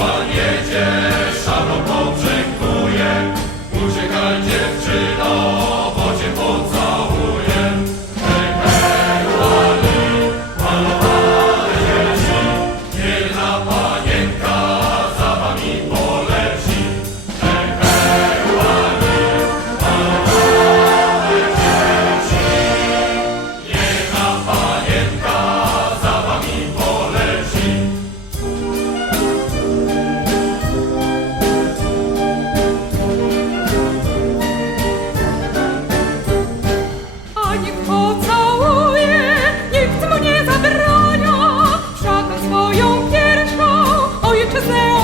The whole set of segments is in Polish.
poniedziałek. Cause they're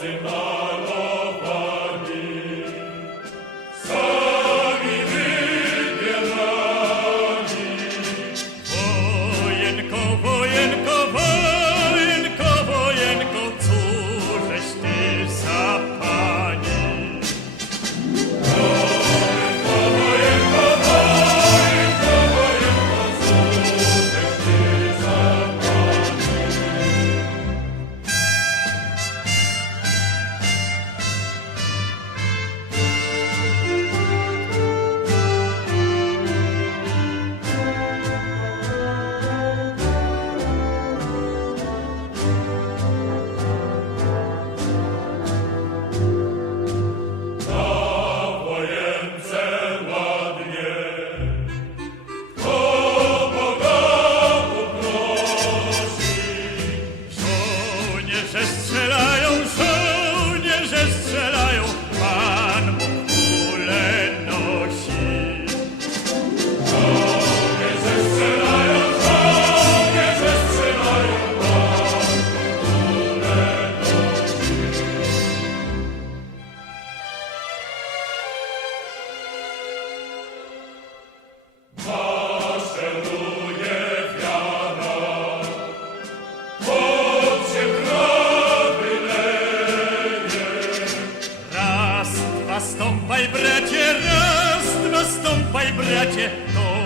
Sing братья, то